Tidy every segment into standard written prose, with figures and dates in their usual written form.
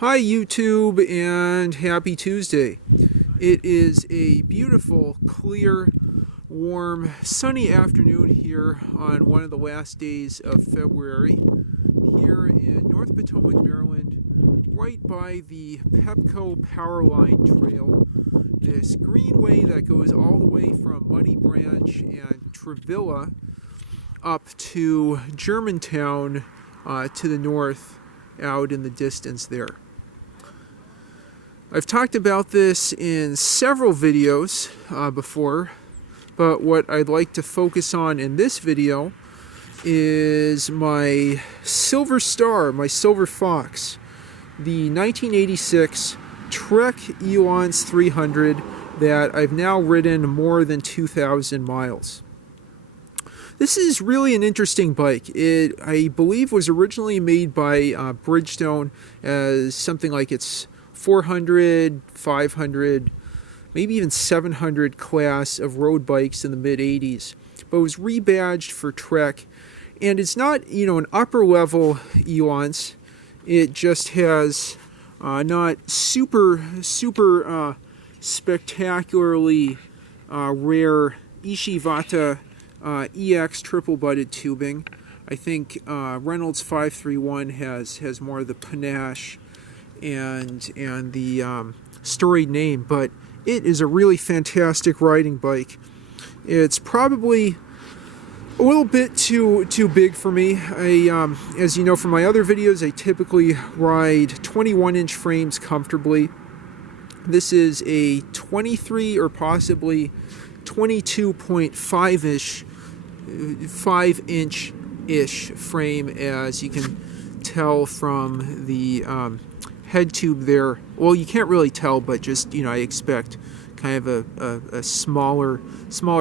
Hi YouTube and happy Tuesday. It is a beautiful, clear, warm, sunny afternoon here on one of the last days of February here in North Potomac, Maryland, right by the Pepco Power Line Trail. This greenway that goes all the way from Muddy Branch and Trevilla up to Germantown to the north out in the distance there. I've talked about this in several videos before, but what I'd like to focus on in this video is my Silver Star, my Silver Fox, the 1986 Trek Elance 300 that I've now ridden more than 2,000 miles. This is really an interesting bike. It, I believe, was originally made by Bridgestone as something like its 400, 500, maybe even 700 class of road bikes in the mid-80s, but it was rebadged for Trek, and it's not, an upper level Elance. It just has not super spectacularly rare Ishiwata EX triple butted tubing. I think Reynolds 531 has more of the panache and the storied name, but it is a really fantastic riding bike. It's probably a little bit too big for me. As you know from my other videos, I typically ride 21-inch frames comfortably. This is a 23 or possibly 22.5-ish, 5-inch-ish frame, as you can tell from the head tube there. Well, you can't really tell, but just, I expect kind of a smaller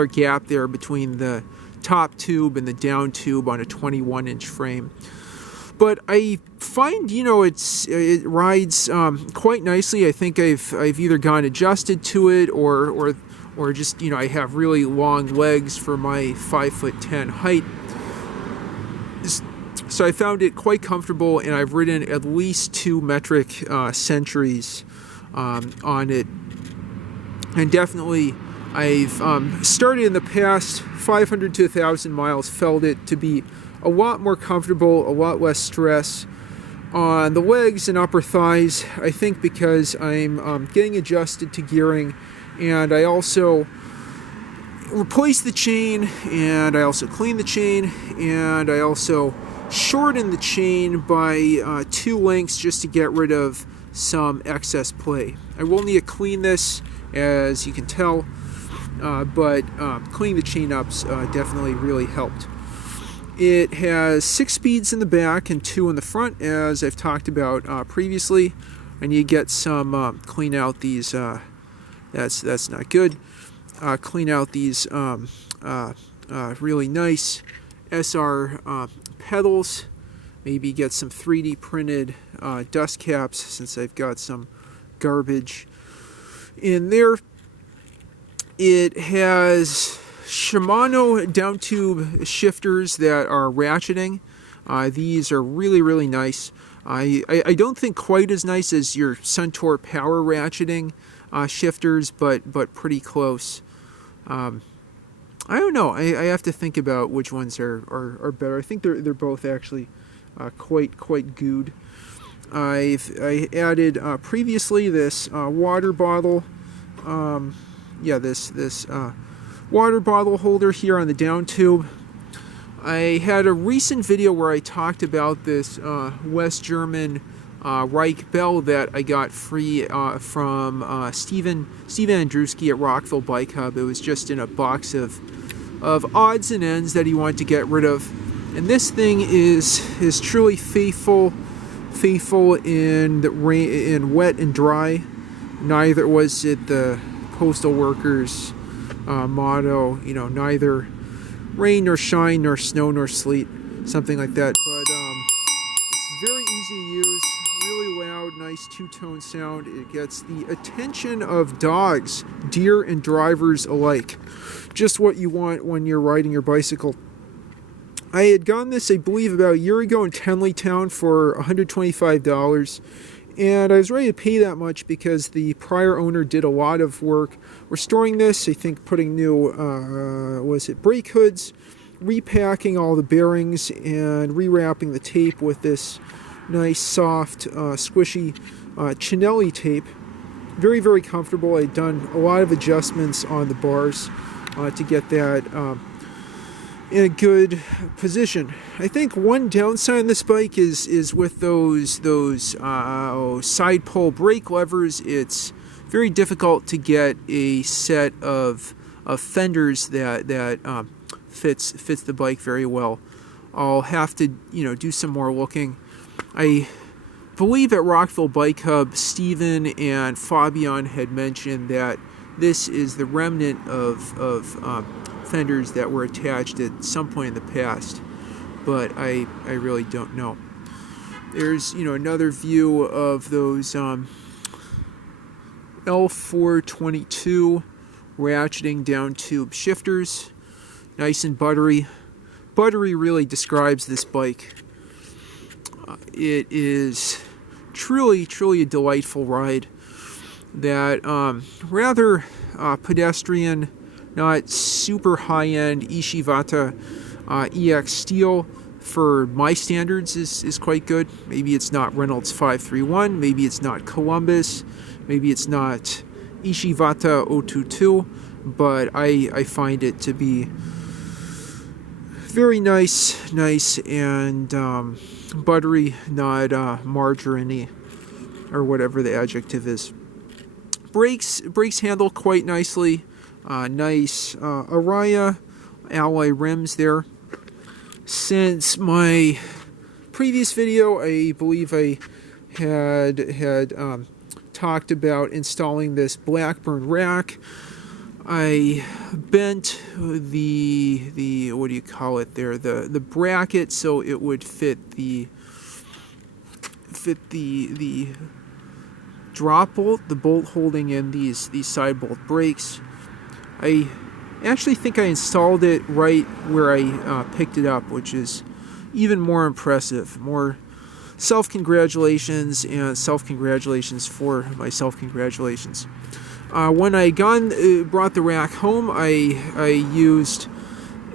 gap there between the top tube and the down tube on a 21-inch frame. But I find, it rides quite nicely. I think I've either gone adjusted to it or just, I have really long legs for my 5'10" height. So I found it quite comfortable, and I've ridden at least 2 metric centuries on it. And definitely, I've started in the past 500 to 1,000 miles, felt it to be a lot more comfortable, a lot less stress on the legs and upper thighs. I think because I'm getting adjusted to gearing, and I also replace the chain, and I also clean the chain, and I also shorten the chain by 2 lengths just to get rid of some excess play. I will need to clean this, as you can tell, but cleaning the chain up's definitely really helped. It has 6 speeds in the back and 2 in the front, as I've talked about previously. I need to get some clean out these. That's not good. Clean out these really nice SR pedals. Maybe get some 3D printed dust caps, since I've got some garbage in there. It has Shimano down tube shifters that are ratcheting. These are really nice. I don't think quite as nice as your Suntour power ratcheting shifters, but pretty close. I don't know. I have to think about which ones are better. I think they're both actually quite good. I added previously this water bottle. This water bottle holder here on the down tube. I had a recent video where I talked about this West German Reich bell that I got free from Steven Andrewski at Rockville Bike Hub. It was just in a box of odds and ends that he wanted to get rid of. And this thing is truly faithful in the rain, in wet and dry. Neither was it the postal workers' motto, neither rain nor shine nor snow nor sleet, something like that. But it's very easy to use, really loud, nice two-tone sound. It gets the attention of dogs, deer, and drivers alike. Just what you want when you're riding your bicycle. I had gotten this, I believe, about a year ago in Tenleytown for $125, And I was ready to pay that much because the prior owner did a lot of work restoring this. I think putting new, brake hoods, repacking all the bearings, and rewrapping the tape with this nice, soft, squishy chromoly tape. Very, very comfortable. I'd done a lot of adjustments on the bars to get that in a good position. I think one downside on this bike is with those side pull brake levers. It's very difficult to get a set of fenders that fits the bike very well. I'll have to do some more looking. I believe at Rockville Bike Hub, Steven and Fabian had mentioned that this is the remnant of fenders that were attached at some point in the past, but I really don't know. There's another view of those L422 ratcheting down tube shifters, nice and buttery. Buttery really describes this bike. It is truly a delightful ride. That rather pedestrian, not super high-end Ishiwata EX steel for my standards is quite good. Maybe it's not Reynolds 531, maybe it's not Columbus, maybe it's not Ishiwata 022, but I find it to be very nice and buttery, not margarine-y, or whatever the adjective is. Brakes handle quite nicely. Nice Araya alloy rims there. Since my previous video, I believe I had talked about installing this Blackburn rack. I bent the what do you call it there, the bracket, so it would fit the drop bolt, the bolt holding in these side bolt brakes. I actually think I installed it right where I picked it up, which is even more impressive. More self-congratulations, and self-congratulations for my self-congratulations. When I brought the rack home, I used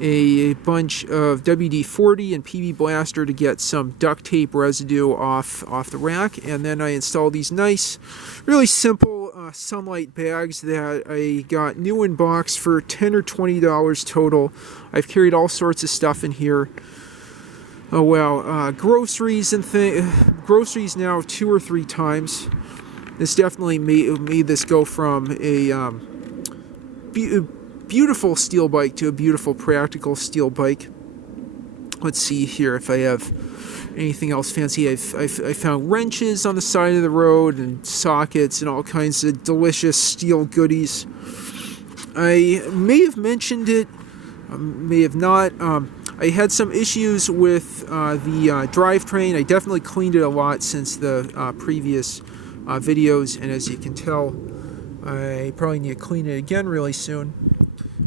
a bunch of WD-40 and PB Blaster to get some duct tape residue off the rack, and then I installed these nice, really simple Sunlite bags that I got new in box for $10 or $20 total. I've carried all sorts of stuff in here. Oh well, groceries and groceries now 2 or 3 times. This definitely made this go from a beautiful steel bike to a beautiful practical steel bike. Let's see here if I have anything else fancy. I found wrenches on the side of the road and sockets and all kinds of delicious steel goodies. I may have mentioned it, may have not. I had some issues with the drivetrain. I definitely cleaned it a lot since the previous videos, and as you can tell, I probably need to clean it again really soon.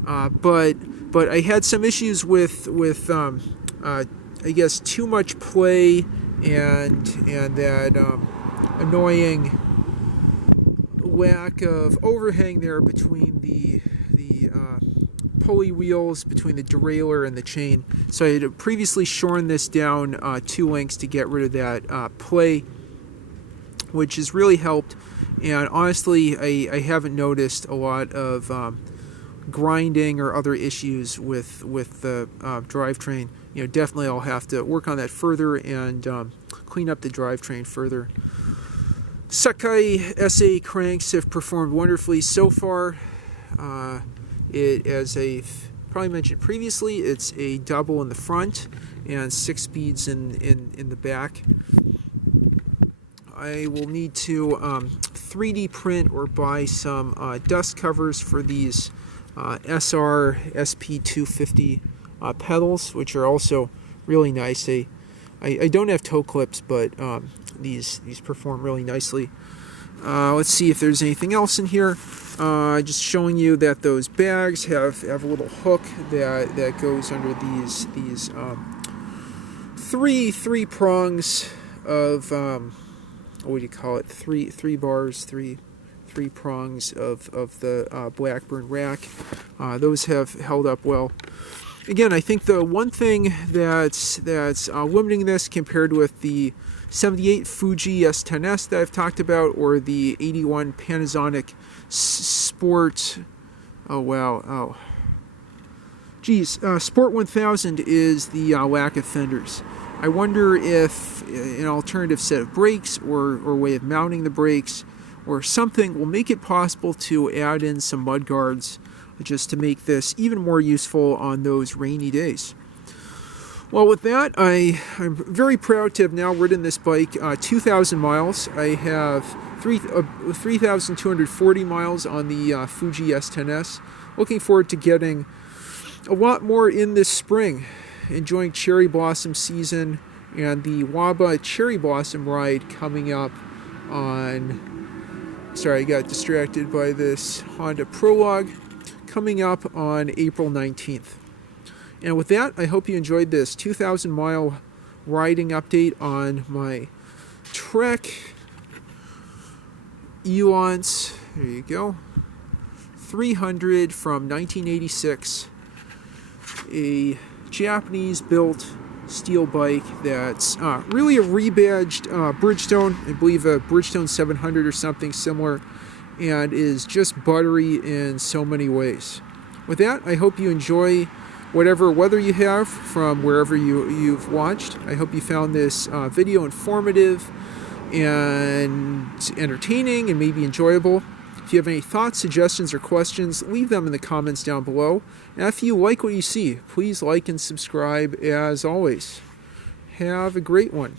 But I had some issues with I guess too much play and that annoying lack of overhang there between the pulley wheels, between the derailleur and the chain. So I had previously shorn this down 2 lengths to get rid of that play, which has really helped. And honestly, I haven't noticed a lot of grinding or other issues with the drivetrain. Definitely I'll have to work on that further and clean up the drivetrain further. Sakai SA cranks have performed wonderfully so far. As I've probably mentioned previously, it's a double in the front and 6 speeds in the back. I will need to 3D print or buy some dust covers for these SR SP250 pedals, which are also really nice. I don't have toe clips, but these perform really nicely. Let's see if there's anything else in here. Just showing you that those bags have a little hook that goes under these three prongs of what do you call it, three bars, three prongs of the Blackburn rack. Those have held up well. Again, I think the one thing that's limiting this compared with the 78 Fuji S10s that I've talked about, or the 81 Panasonic Sport, Sport 1000, is the lack of fenders. I wonder if an alternative set of brakes or way of mounting the brakes or something will make it possible to add in some mudguards just to make this even more useful on those rainy days. Well, with that, I'm very proud to have now ridden this bike 2,000 miles. I have 3,240 miles on the Fuji S10s. Looking forward to getting a lot more in this spring. Enjoying cherry blossom season and the Waba cherry blossom ride coming up on, sorry, I got distracted by this Honda Prologue, coming up on April 19th. And with that, I hope you enjoyed this 2,000 mile riding update on my Trek Elance, there you go, 300 from 1986, a Japanese-built steel bike that's really a rebadged Bridgestone, I believe a Bridgestone 700 or something similar, and is just buttery in so many ways. With that, I hope you enjoy whatever weather you have from wherever you've watched. I hope you found this video informative and entertaining and maybe enjoyable. If you have any thoughts, suggestions, or questions, leave them in the comments down below. And if you like what you see, please like and subscribe as always. Have a great one.